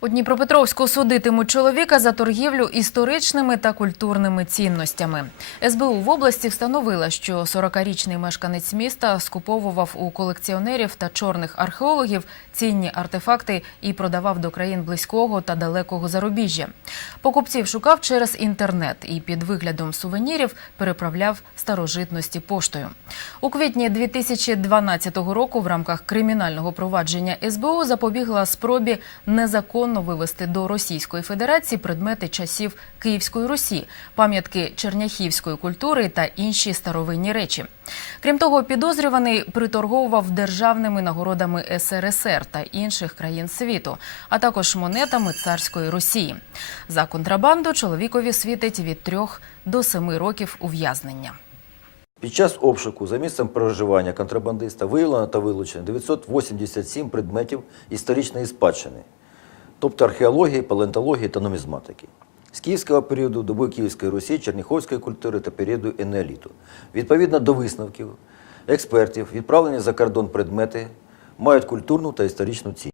У Дніпропетровську судитимуть чоловіка за торгівлю історичними та культурними цінностями. СБУ в області встановила, що 40-річний мешканець міста скуповував у колекціонерів та чорних археологів цінні артефакти і продавав до країн близького та далекого зарубіжжя. Покупців шукав через інтернет і під виглядом сувенірів переправляв старожитності поштою. У квітні 2012 року в рамках кримінального провадження СБУ запобігла спробі незаконно вивезти до Російської Федерації предмети часів Київської Русі, пам'ятки черняхівської культури та інші старовинні речі. Крім того, підозрюваний приторговував державними нагородами СРСР та інших країн світу, а також монетами царської Росії. За контрабанду чоловікові світить від трьох до семи років ув'язнення. Під час обшуку за місцем проживання контрабандиста виявлено та вилучено 987 предметів історичної спадщини, тобто археології, палеонтології та нумізматики. З київського періоду доби Київської Русі, Черніховської культури та періоду енеоліту. Відповідно до висновків експертів, відправлені за кордон предмети мають культурну та історичну цінність.